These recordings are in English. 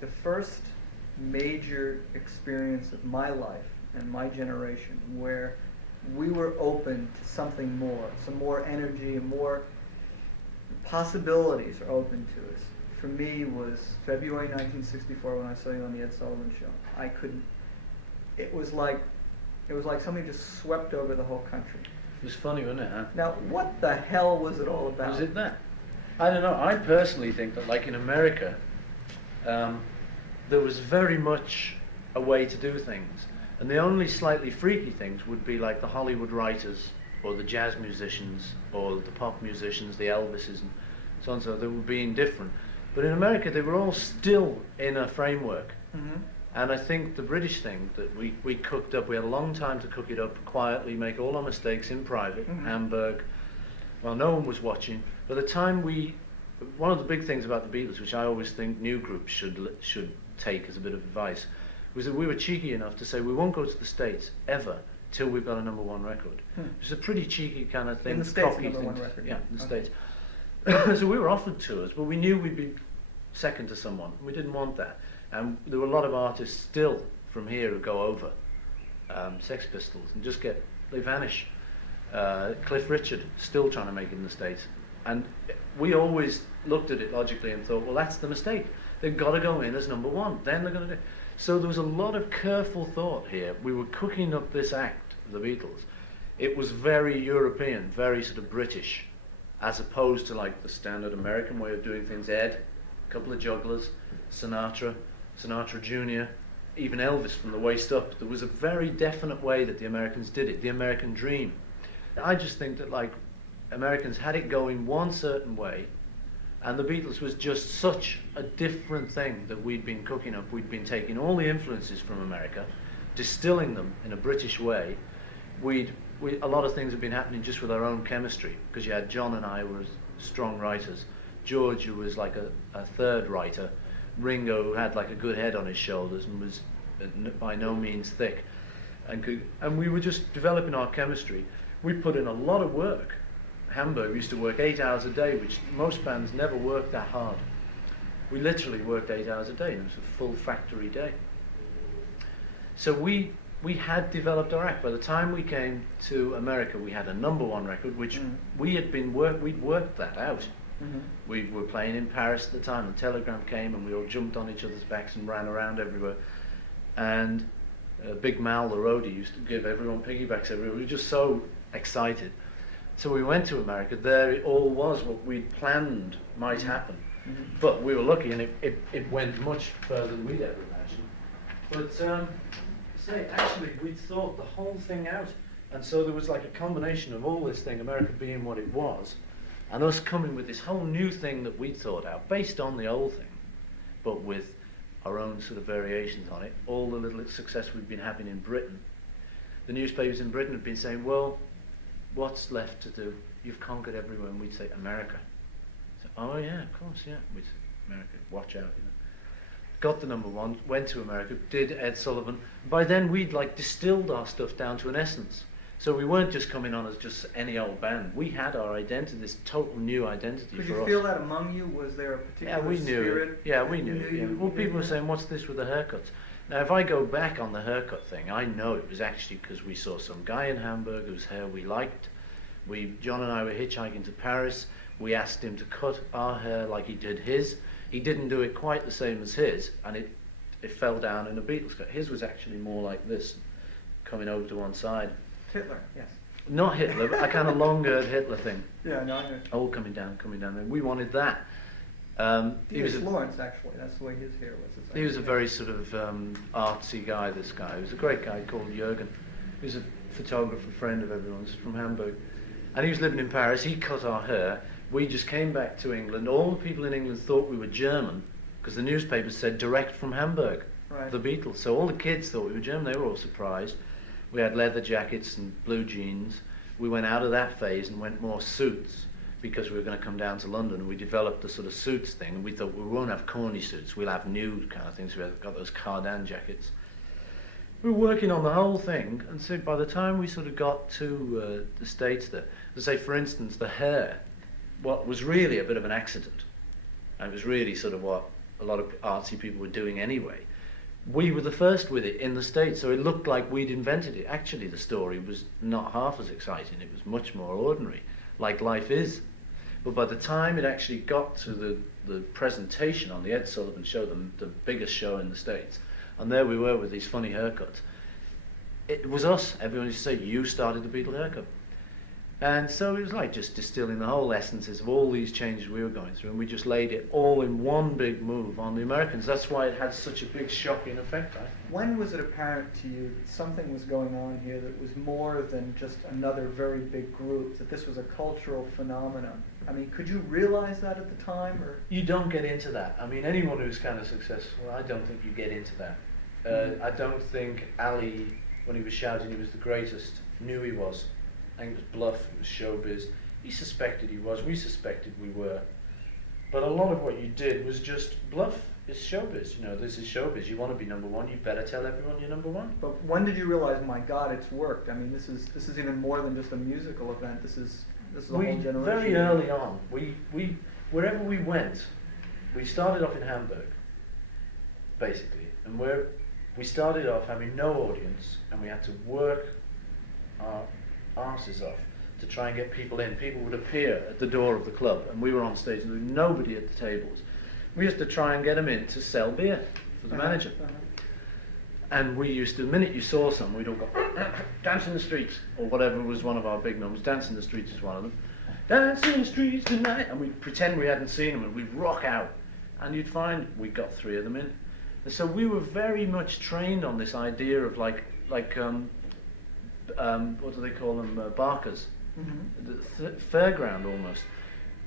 the first major experience of my life and my generation where we were open to something more, some more energy and more possibilities are open to us. For me was February 1964 when I saw you on the Ed Sullivan Show. I couldn't, it was like something just swept over the whole country. It was funny, wasn't it, huh? Now, what the hell was it all about? Was it that? I don't know. I personally think that, like in America, there was very much a way to do things. And the only slightly freaky things would be like the Hollywood writers, or the jazz musicians, or the pop musicians, the Elvises, and so on. So they were being different. But in America, they were all still in a framework. Mm-hmm. And I think the British thing that we cooked up, we had a long time to cook it up quietly, make all our mistakes in private, Mm-hmm. Hamburg, while no one was watching. By the time one of the big things about the Beatles, which I always think new groups should take as a bit of advice, was that we were cheeky enough to say we won't go to the States ever till we've got a #1 record. Which is a pretty cheeky kind of thing. In the States, cocky thing #1 record. Yeah, in the Okay. States. So we were offered tours, but we knew we'd be second to someone. We didn't want that. And there were a lot of artists still from here who go over, Sex Pistols, and they vanish. Cliff Richard, still trying to make it in the States. And we always looked at it logically and thought, well, that's the mistake. They've got to go in as #1, then they're going to do it. So there was a lot of careful thought here. We were cooking up this act, the Beatles. It was very European, very sort of British, as opposed to like the standard American way of doing things. Ed, a couple of jugglers, Sinatra Jr., even Elvis from the waist up. There was a very definite way that the Americans did it, the American dream. I just think that like Americans had it going one certain way, and the Beatles was just such a different thing that we'd been cooking up. We'd been taking all the influences from America, distilling them in a British way. A lot of things have been happening just with our own chemistry, because you had John and I were strong writers, George, who was like a third writer, Ringo, who had like a good head on his shoulders and was by no means thick, and we were just developing our chemistry. We put in a lot of work. Hamburg used to work 8 hours a day, which most bands never worked that hard. We literally worked 8 hours a day, and it was a full factory day. So we had developed our act. By the time we came to America, we had a #1 record, which we'd worked that out. Mm-hmm. We were playing in Paris at the time, and telegram came, and we all jumped on each other's backs and ran around everywhere. And Big Mal, the roadie, used to give everyone piggybacks everywhere. We were just so excited. So we went to America. There it all was what we'd planned might happen. Mm-hmm. But we were lucky, and it went much further than we'd ever imagined. But actually, we'd thought the whole thing out. And so there was like a combination of all this thing, America being what it was, and us coming with this whole new thing that we'd thought out, based on the old thing, but with our own sort of variations on it. All the little success we'd been having in Britain. The newspapers in Britain had been saying, well, what's left to do? You've conquered everywhere. And we'd say, America. So, oh yeah, of course, yeah. We'd say, America, watch out, you know. Got the #1, went to America, did Ed Sullivan. By then we'd like distilled our stuff down to an essence. So we weren't just coming on as just any old band. We had our identity, this total new identity for us. Could you feel that among you? Was there a particular we knew spirit? it. Yeah, we knew it. Yeah. Well, people were saying, what's this with the haircuts? Now, if I go back on the haircut thing, I know it was actually because we saw some guy in Hamburg whose hair we liked. John and I were hitchhiking to Paris. We asked him to cut our hair like he did his. He didn't do it quite the same as his, and it fell down in a Beatles cut. His was actually more like this, coming over to one side. Hitler, yes. Not Hitler, but a kind of longer Hitler thing. Yeah, no, I know. Oh, coming down. We wanted that. He was Lawrence, actually. That's the way his hair was. He was a very sort of artsy guy, this guy. He was a great guy called Jürgen. He was a photographer friend of everyone's from Hamburg. And he was living in Paris. He cut our hair. We just came back to England. All the people in England thought we were German because the newspapers said direct from Hamburg, right. The Beatles. So all the kids thought we were German. They were all surprised. We had leather jackets and blue jeans. We went out of that phase and went more suits because we were going to come down to London, and we developed the sort of suits thing, and we thought we won't have corny suits, we'll have nude kind of things. We got those cardan jackets. We were working on the whole thing, and so by the time we sort of got to the States there, to say, for instance, the hair, what was really a bit of an accident, and it was really sort of what a lot of artsy people were doing anyway. We were the first with it in the States, so it looked like we'd invented it. Actually, the story was not half as exciting. It was much more ordinary, like life is. But by the time it actually got to the presentation on the Ed Sullivan Show, the biggest show in the States, and there we were with these funny haircuts, it was us. Everyone used to say, you started the Beatle haircut. And so it was like just distilling the whole essences of all these changes we were going through, and we just laid it all in one big move on the Americans. That's why it had such a big shocking effect, I think. When was it apparent to you that something was going on here that was more than just another very big group, that this was a cultural phenomenon? I mean, could you realize that at the time? Or You don't get into that. I mean, anyone who's kind of successful, I don't think you get into that. I don't think Ali, when he was shouting he was the greatest, knew he was. I think it was bluff, it was showbiz. He suspected he was, we suspected we were. But a lot of what you did was just bluff. It's showbiz, you know, this is showbiz. You want to be number one, you better tell everyone you're number one. But when did you realize, my God, it's worked? I mean, this is even more than just a musical event. This is a whole generation. Very early on, we wherever we went, we started off in Hamburg, basically, and we started off having no audience, and we had to work our arses off to try and get people in. People would appear at the door of the club, and we were on stage and there was nobody at the tables. We used to try and get them in to sell beer for the manager. And we used to, the minute you saw some, we'd all go, dance in the streets, or whatever was one of our big numbers. Dance in the streets is one of them. Dance in the streets tonight, and we'd pretend we hadn't seen them, and we'd rock out, and you'd find we got 3 of them in. And so we were very much trained on this idea of like what do they call them, barkers, the fairground almost.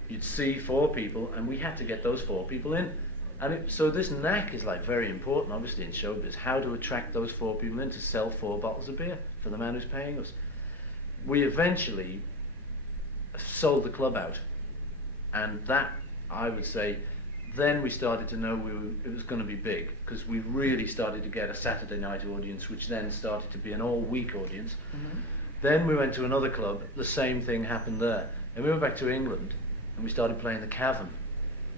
You'd see 4 people, and we had to get those 4 people in. And so this knack is like very important, obviously, in showbiz, how to attract those 4 people in to sell 4 bottles of beer for the man who's paying us. We eventually sold the club out, and that, I would say, then we started to know it was going to be big, because we really started to get a Saturday night audience, which then started to be an all-week audience. Then we went to another club, the same thing happened there. And we went back to England, and we started playing the Cavern.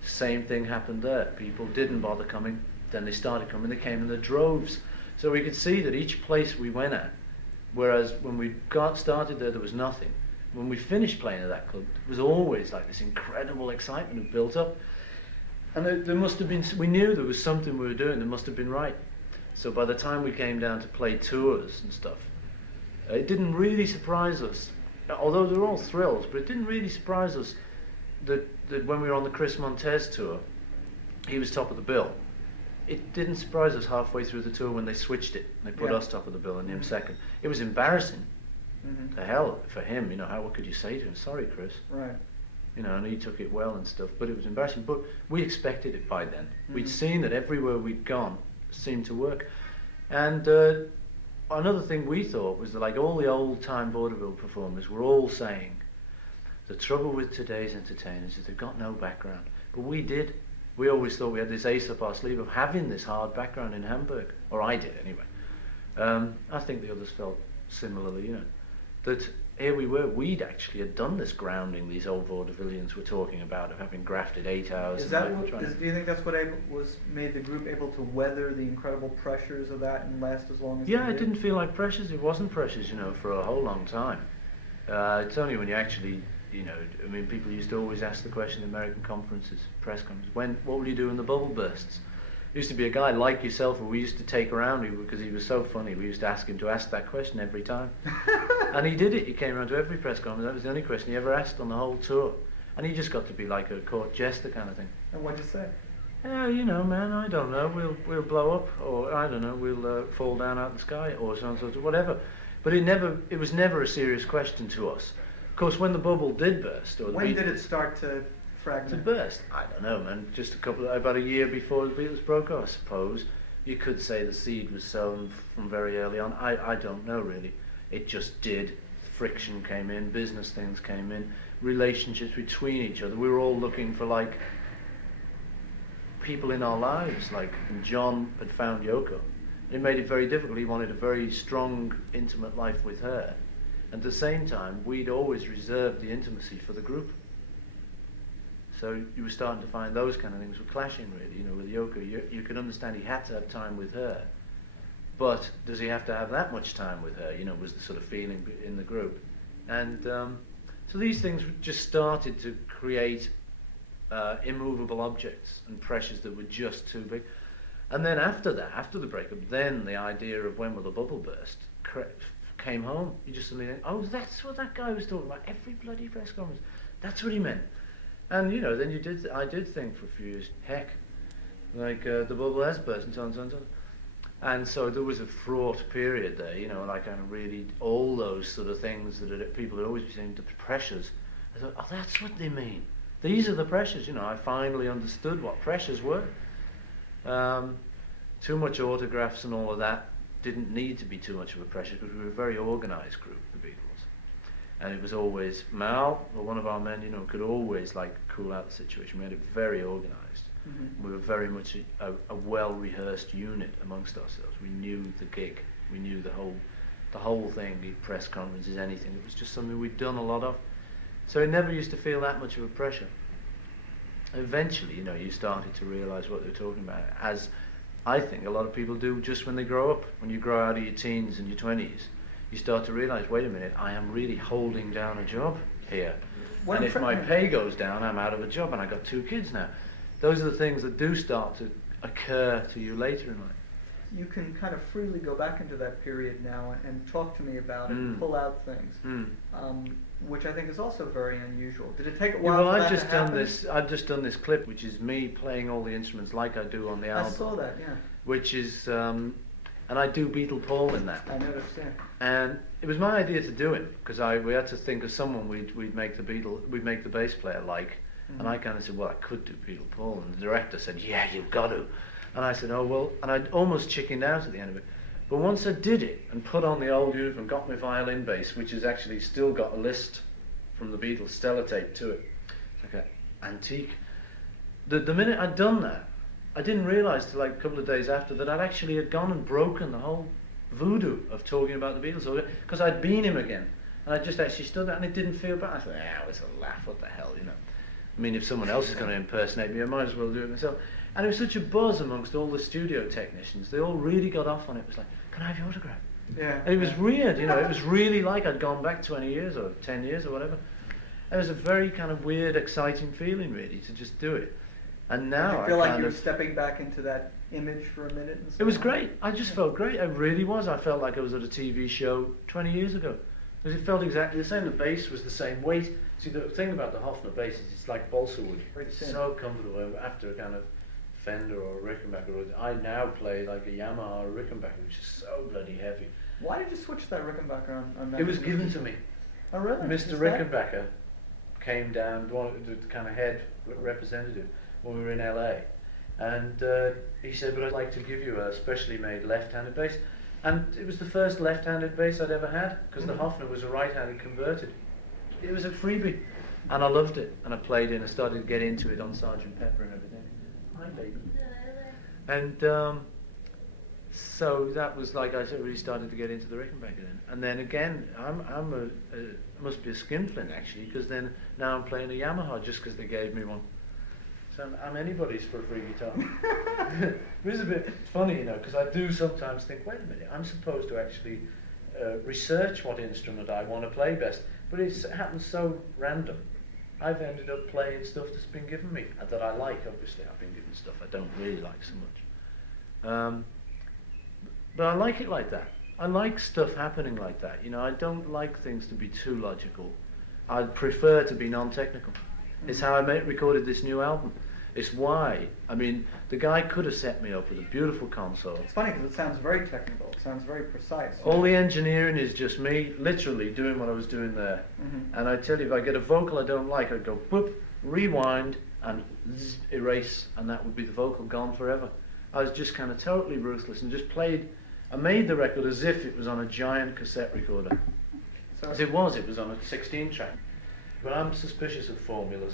Same thing happened there. People didn't bother coming, then they started coming, they came in the droves. So we could see that each place we went at, whereas when we got started there was nothing. When we finished playing at that club, it was always like this incredible excitement had built up. And there must have been, we knew there was something we were doing that must have been right. So by the time we came down to play tours and stuff, it didn't really surprise us, although they were all thrills, but it didn't really surprise us that when we were on the Chris Montez tour, he was top of the bill. It didn't surprise us halfway through the tour when they switched it. They put us top of the bill and him second. It was embarrassing. The hell for him, you know, what could you say to him? Sorry, Chris. Right. You know, and he took it well and stuff, but it was embarrassing. But we expected it by then. We'd seen that everywhere we'd gone seemed to work. And another thing we thought was that, like, all the old-time vaudeville performers were all saying, the trouble with today's entertainers is they've got no background. But we did. We always thought we had this ace up our sleeve of having this hard background in Hamburg. Or I did, anyway. I think the others felt similarly, you know, that here we were, we'd actually had done this grounding these old vaudevillians were talking about, of having grafted 8 hours. Is that do you think that's what made the group able to weather the incredible pressures of that and last as long as Yeah, they it did? didn't feel like pressures. It wasn't pressures, you know, for a whole long time. It's only when you actually, you know, I mean, people used to always ask the question in American conferences, press conferences, what will you do when the bubble bursts? There used to be a guy like yourself who we used to take around because he was so funny. We used to ask him to ask that question every time. And he did it. He came around to every press conference. That was the only question he ever asked on the whole tour. And he just got to be like a court jester kind of thing. And what'd you say? Yeah, you know, man, I don't know. We'll blow up, or I don't know, we'll fall down out of the sky, or so and so, whatever. But it was never a serious question to us. Of course, when the bubble did burst, or when did it start to fragment? To burst? I don't know, man. Just about a year before the Beatles broke up, I suppose. You could say the seed was sown from very early on. I don't know, really. It just did. Friction came in, business things came in, relationships between each other. We were all looking for, like, people in our lives. Like, John had found Yoko. It made it very difficult. He wanted a very strong, intimate life with her. At the same time, we'd always reserved the intimacy for the group. So you were starting to find those kind of things were clashing really, you know, with Yoko. You could understand he had to have time with her, but does he have to have that much time with her, you know, was the sort of feeling in the group. And so these things just started to create immovable objects and pressures that were just too big. And then after that, after the breakup, then the idea of when will the bubble burst came home. You just suddenly think, oh, that's what that guy was talking about every bloody press conference. That's what he meant. And you know, then I did think for a few years, heck, like the bubble has burst and so on and so on. And so on. And so there was a fraught period there, you know, like kind of really all those sort of things that people would always be saying, the pressures. I thought, oh, that's what they mean. These are the pressures, you know. I finally understood what pressures were. Too much autographs and all of that didn't need to be too much of a pressure because we were a very organised group, the Beatles. And it was always Mal, or one of our men, you know, could always like cool out the situation. We had it very organised. Mm-hmm. We were very much a well-rehearsed unit amongst ourselves. We knew the gig, we knew the whole thing, the press conferences, anything. It was just something we'd done a lot of. So it never used to feel that much of a pressure. Eventually, you know, you started to realise what they were talking about, as I think a lot of people do just when they grow up. When you grow out of your teens and your 20s, you start to realise, wait a minute, I am really holding down a job here. And if my pay goes down, I'm out of a job, and I've got 2 kids now. Those are the things that do start to occur to you later in life. You can kind of freely go back into that period now and talk to me about it and pull out things, which I think is also very unusual. Did it take a while for that to happen? I've just done this clip, which is me playing all the instruments like I do on the album. I saw that, yeah. Which is, and I do Beatle Paul in that. I noticed, yeah. And it was my idea to do it because we had to think of someone we'd make the bass player like. Mm-hmm. And I kind of said, well, I could do Beatle Paul, and the director said, yeah, you've got to. And I said, oh, well, and I'd almost chickened out at the end of it. But once I did it and put on the old uniform, got my violin bass, which has actually still got a list from the Beatles, Stellar-tape to it, it's like an antique. The minute I'd done that, I didn't realise till like a couple of days after that I'd actually had gone and broken the whole voodoo of talking about the Beatles, because I'd been him again. And I just actually stood there and it didn't feel bad. I thought, yeah, it's a laugh, what the hell, you know. I mean, if someone else is going to impersonate me, I might as well do it myself. And it was such a buzz amongst all the studio technicians. They all really got off on it. It was like, can I have your autograph? Yeah. And it was weird, you know. It was really like I'd gone back 20 years or 10 years or whatever. It was a very kind of weird, exciting feeling, really, to just do it. And now Did you feel like you were stepping back into that image for a minute? And it was great. I just felt great. I really was. I felt like I was at a TV show 20 years ago. Because it felt exactly the same. The bass was the same weight. See, the thing about the Hofner bass is it's like balsa wood. It's so comfortable after a kind of Fender or a Rickenbacker. I now play like a Yamaha or a Rickenbacker, which is so bloody heavy. Why did you switch that Rickenbacker on that? It was given to me. Oh, really? Mr. Rickenbacker came down, the kind of head representative, when we were in LA. And he said, but I'd like to give you a specially made left-handed bass. And it was the first left-handed bass I'd ever had, because the Hofner was a right-handed converted. It was a freebie, and I loved it. And I played it and I started to get into it on Sgt. Pepper and everything. Hi, baby. And so that was like I really started to get into the Rickenbacker then. And then again, I must be a skinflint actually, because then now I'm playing a Yamaha just because they gave me one. So I'm anybody's for a free guitar. It was a bit funny, you know, because I do sometimes think, wait a minute, I'm supposed to actually research what instrument I want to play best, but it happens so random. I've ended up playing stuff that's been given me, that I like, obviously. I've been given stuff I don't really like so much. But I like it like that. I like stuff happening like that. You know, I don't like things to be too logical. I prefer to be non-technical. It's how I recorded this new album. It's why. I mean, the guy could have set me up with a beautiful console. It's funny because it sounds very technical. It sounds very precise. All the engineering is just me, literally doing what I was doing there. Mm-hmm. And I tell you, if I get a vocal I don't like, I'd go whoop, rewind, and zzz, erase, and that would be the vocal gone forever. I was just kind of totally ruthless and just played. I made the record as if it was on a giant cassette recorder. As it was on a 16-track. But I'm suspicious of formulas.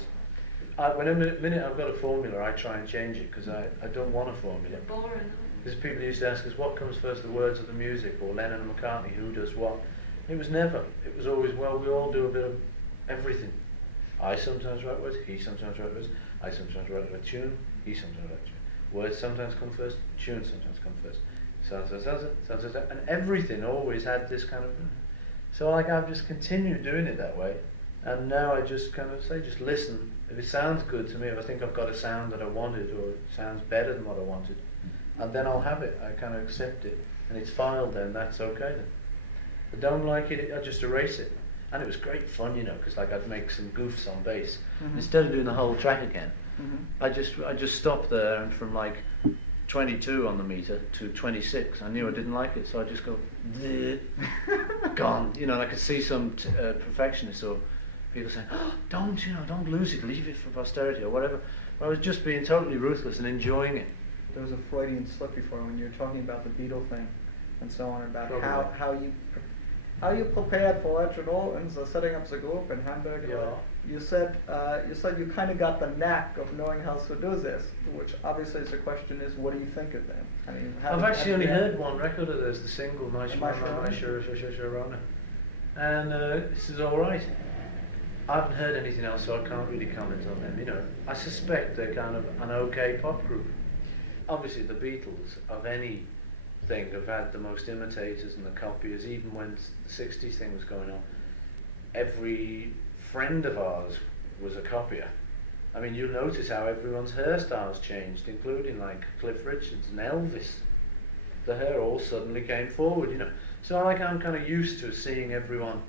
When a minute I've got a formula, I try and change it because I don't want a formula. Boring. Because people used to ask us, what comes first, the words or the music, or Lennon-McCartney, who does what? It was never. It was always, well, we all do a bit of everything. I sometimes write words, he sometimes writes words, I sometimes write a tune, he sometimes writes a tune. Words sometimes come first, tunes sometimes come first. And everything always had this kind of... So like I've just continued doing it that way, and now I just kind of say, just listen. If it sounds good to me, if I think I've got a sound that I wanted, or it sounds better than what I wanted, and then I'll have it. I kind of accept it, and it's filed. Then that's okay. Then if I don't like it, I just erase it. And it was great fun, you know, because like I'd make some goofs on bass instead of doing the whole track again. I just stopped there, and from like 22 on the meter to 26, I knew I didn't like it, so I just go gone. You know, and I could see some perfectionists or people saying, "Oh, don't lose it, leave it for posterity," or whatever. But I was just being totally ruthless and enjoying it. There was a Freudian slip before when you were talking about the Beatle thing and so on, about how you prepared for it, you know, and the setting up the group in Hamburg. Yeah. You said you kind of got the knack of knowing how to do this, which obviously the question is, what do you think of them? I mean, I've actually only heard one record of theirs, the single, My Sharona, and this is all right. I haven't heard anything else, so I can't really comment on them. You know, I suspect they're kind of an okay pop group. Obviously, the Beatles of any thing have had the most imitators and the copiers. Even when the '60s thing was going on, every friend of ours was a copier. I mean, you'll notice how everyone's hairstyles changed, including like Cliff Richard's and Elvis. The hair all suddenly came forward, you know. So like I'm kind of used to seeing everyone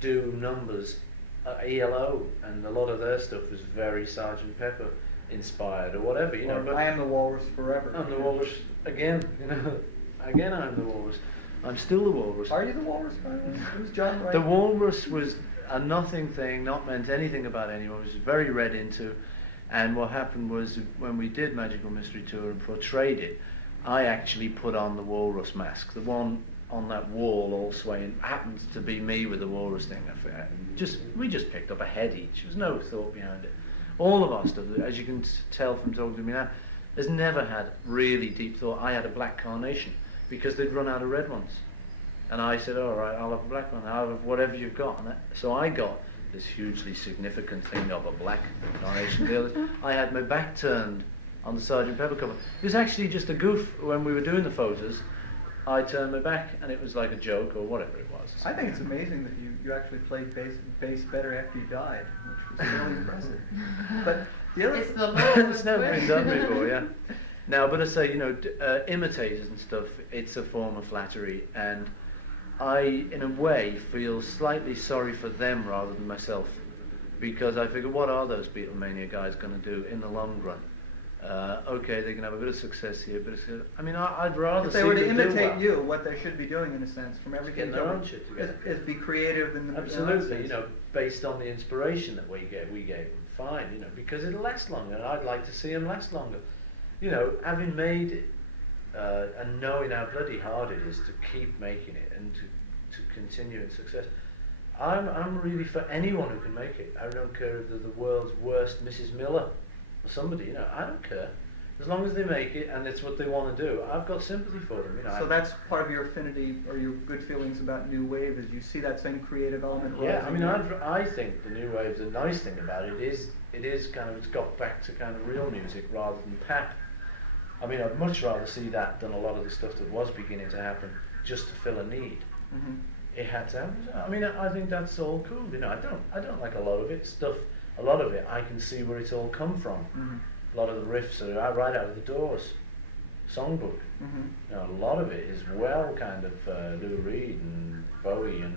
do numbers. ELO and a lot of their stuff was very Sgt. Pepper inspired or whatever, you know. But I Am The Walrus forever. I'm the Walrus again, you know. Again, I'm the Walrus. I'm still the Walrus. Are you the Walrus, by the way? Who's John Wright? The Walrus was a nothing thing, not meant anything about anyone. It was very read into. And what happened was, when we did Magical Mystery Tour and portrayed it, I actually put on the Walrus mask. The one on that wall all swaying happens to be me with the Walrus thing. We just picked up a head each. There was no thought behind it. All of our stuff, as you can tell from talking to me now, has never had really deep thought. I had a black carnation because they'd run out of red ones. And I said, all right, I'll have a black one, I'll have whatever you've got. So I got this hugely significant thing of a black carnation. The others, I had my back turned on the Sgt. Pepper cover. It was actually just a goof when we were doing the photos. I turned my back and it was like a joke or whatever it was. I think it's amazing that you actually played bass better after you died, which was really impressive. But the other... It's never been done before, yeah. Now, but I say, you know, imitators and stuff, it's a form of flattery, and I, in a way, feel slightly sorry for them rather than myself, because I figure, what are those Beatlemania guys going to do in the long run? Okay, they can have a bit of success here, but I mean, I'd rather if they see were to them do imitate well. you, what they should be doing, in a sense, from everything Getting their own shit together. is be creative in the Absolutely, you know, based on the inspiration that we gave them, fine, you know, because it'll last longer, and I'd like to see them last longer. You know, having made it, and knowing how bloody hard it is to keep making it and to continue in success, I'm really for anyone who can make it. I don't care if they're the world's worst Mrs. Miller or somebody, you know, I don't care. As long as they make it and it's what they want to do, I've got sympathy for them. You know, so that's part of your affinity or your good feelings about New Wave, is you see that same creative element. Yeah, I mean, I think the New Wave's a nice thing about it is kind of, it's got back to kind of real music rather than pop. I mean, I'd much rather see that than a lot of the stuff that was beginning to happen just to fill a need. Mm-hmm. It had to happen. I mean, I think that's all cool. You know, I don't like a lot of it. A lot of it, I can see where it's all come from. Mm-hmm. A lot of the riffs are right out of the Doors songbook. Mm-hmm. You know, a lot of it is well kind of Lou Reed and Bowie and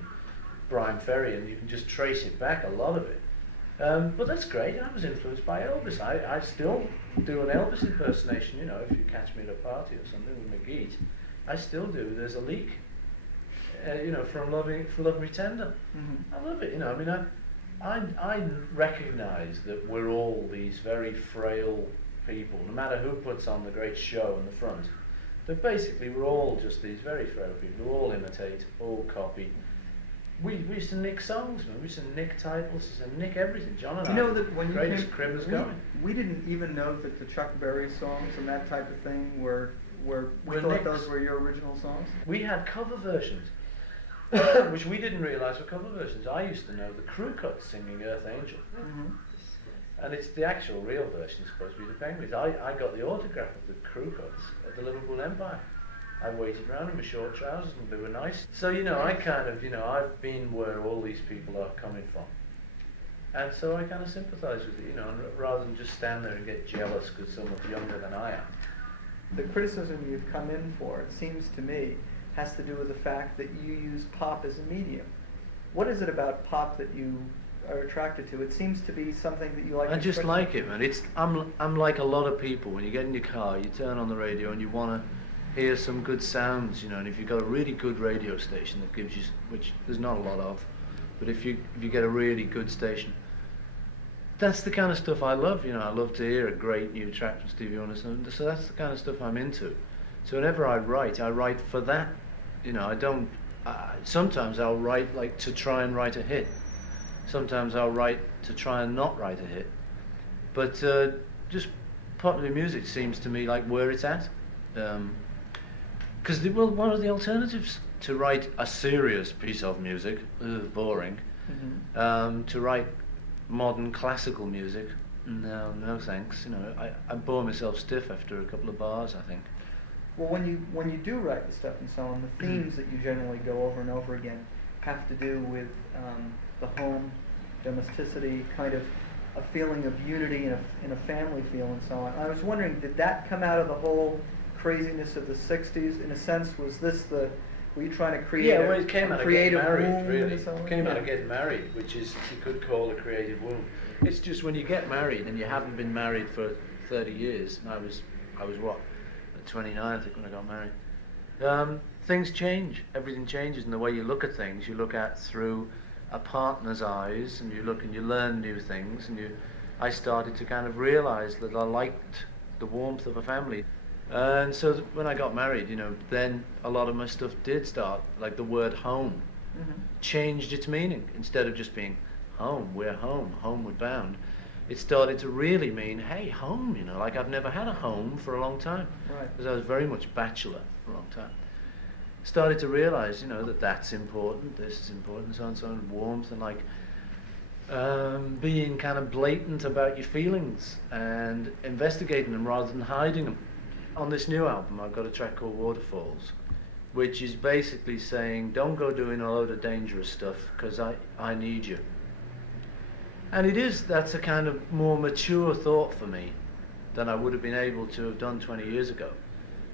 Brian Ferry, and you can just trace it back, a lot of it. But that's great. I was influenced by Elvis. I still do an Elvis impersonation, you know, if you catch me at a party or something with McGee. I still do. There's a leak, you know, from Love Me Tender. Mm-hmm. I love it, you know. I mean, I recognise that we're all these very frail people, no matter who puts on the great show in the front. But basically, we're all just these very frail people who all imitate, all copy. We used to nick songs, man. We used to nick titles, we used to nick everything. John and You know that when you greatest came, crib was going. we didn't even know that the Chuck Berry songs and that type of thing were we Were thought nicks. those were your original songs. We had cover versions. which we didn't realise for cover versions. I used to know the crew cut singing Earth Angel. And it's the actual real version is supposed to be the Penguins. I got the autograph of the crew cuts at the Liverpool Empire. I waited around in my short trousers and they were nice. So, I kind of, I've been where all these people are coming from. And so I kind of sympathise with it, and rather than just stand there and get jealous because someone's younger than I am. The criticism you've come in for, it seems to me, has to do with the fact that you use pop as a medium. What is it about pop that you are attracted to? It seems to be something that you like. I just like it, man. I'm like a lot of people. When you get in your car, you turn on the radio and you want to hear some good sounds, and if you've got a really good radio station that gives you, which there's not a lot of, but if you get a really good station, that's the kind of stuff I love. I love to hear a great new track from Stevie Wonder. So that's the kind of stuff I'm into. So whenever I write for that. I don't. Sometimes I'll write like to try and write a hit. Sometimes I'll write to try and not write a hit. But just popular music seems to me like where it's at. Because what are the alternatives? To write a serious piece of music, boring. To write modern classical music, no thanks. I bore myself stiff after a couple of bars, I think. Well, when you do write the stuff and so on, the themes that you generally go over and over again have to do with the home, domesticity, kind of a feeling of unity and a family feel and so on. I was wondering, did that come out of the whole craziness of the 60s? In a sense, were you trying to create it came out of getting married, really. So It came out of getting married, which is, you could call a creative womb. It's just when you get married and you haven't been married for 30 years, and I was what? 29, I think, when I got married. Things change. Everything changes, and the way you look at things, you look at through a partner's eyes, and you look and you learn new things. And I started to kind of realise that I liked the warmth of a family, and so when I got married, then a lot of my stuff did start, like the word home, changed its meaning. Instead of just being home, we're home, homeward bound. It started to really mean, hey, home, like I've never had a home for a long time. Right. Because I was very much bachelor for a long time. Started to realise, that that's important, this is important, and so on and so on, warmth, and like being kind of blatant about your feelings and investigating them rather than hiding them. On this new album, I've got a track called Waterfalls, which is basically saying, don't go doing a load of dangerous stuff, because I need you. And that's a kind of more mature thought for me than I would have been able to have done 20 years ago.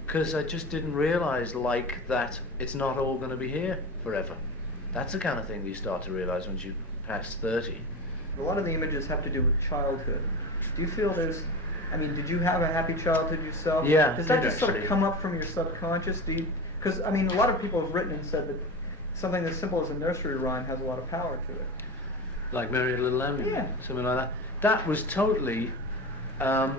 Because I just didn't realise that it's not all going to be here forever. That's the kind of thing you start to realise once you pass 30. A lot of the images have to do with childhood. Do you feel did you have a happy childhood yourself? Yeah. Does that just sort of come up from your subconscious? Because, a lot of people have written and said that something as simple as a nursery rhyme has a lot of power to it. Like Mary Had a Little Lamb, yeah. Something like that. That was totally, I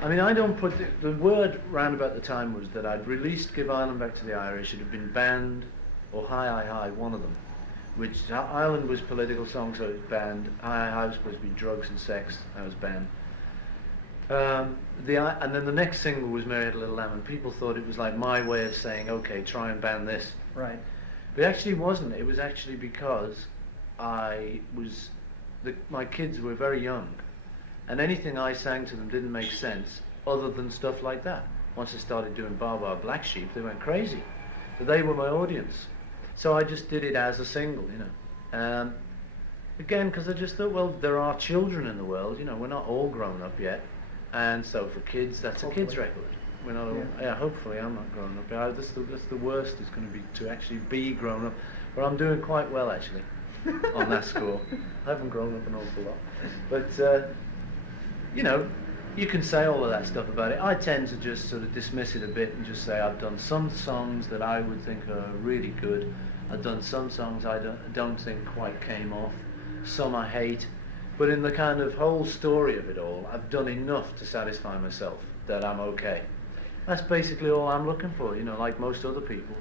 don't put, the word round about the time was that I'd released Give Ireland Back to the Irish, it had been banned, or Hi, Hi, Hi, one of them, which Ireland was political song, so it was banned. Hi, Hi, Hi was supposed to be drugs and sex, that was banned. And then the next single was Mary Had a Little Lamb, and people thought it was like my way of saying, okay, try and ban this. Right. But it actually wasn't. It was actually because my kids were very young, and anything I sang to them didn't make sense other than stuff like that. Once I started doing Bar Bar Black Sheep, they went crazy. But they were my audience. So I just did it as a single, Again, because I just thought, well, there are children in the world, we're not all grown up yet. And so for kids, that's hopefully a kid's record. We're not all, yeah, hopefully I'm not grown up. Yeah, that's the worst is going to be to actually be grown up. But I'm doing quite well, actually. On that score. I haven't grown up an awful lot. But, you can say all of that stuff about it. I tend to just sort of dismiss it a bit and just say I've done some songs that I would think are really good. I've done some songs I don't think quite came off. Some I hate. But in the kind of whole story of it all, I've done enough to satisfy myself that I'm okay. That's basically all I'm looking for, like most other people.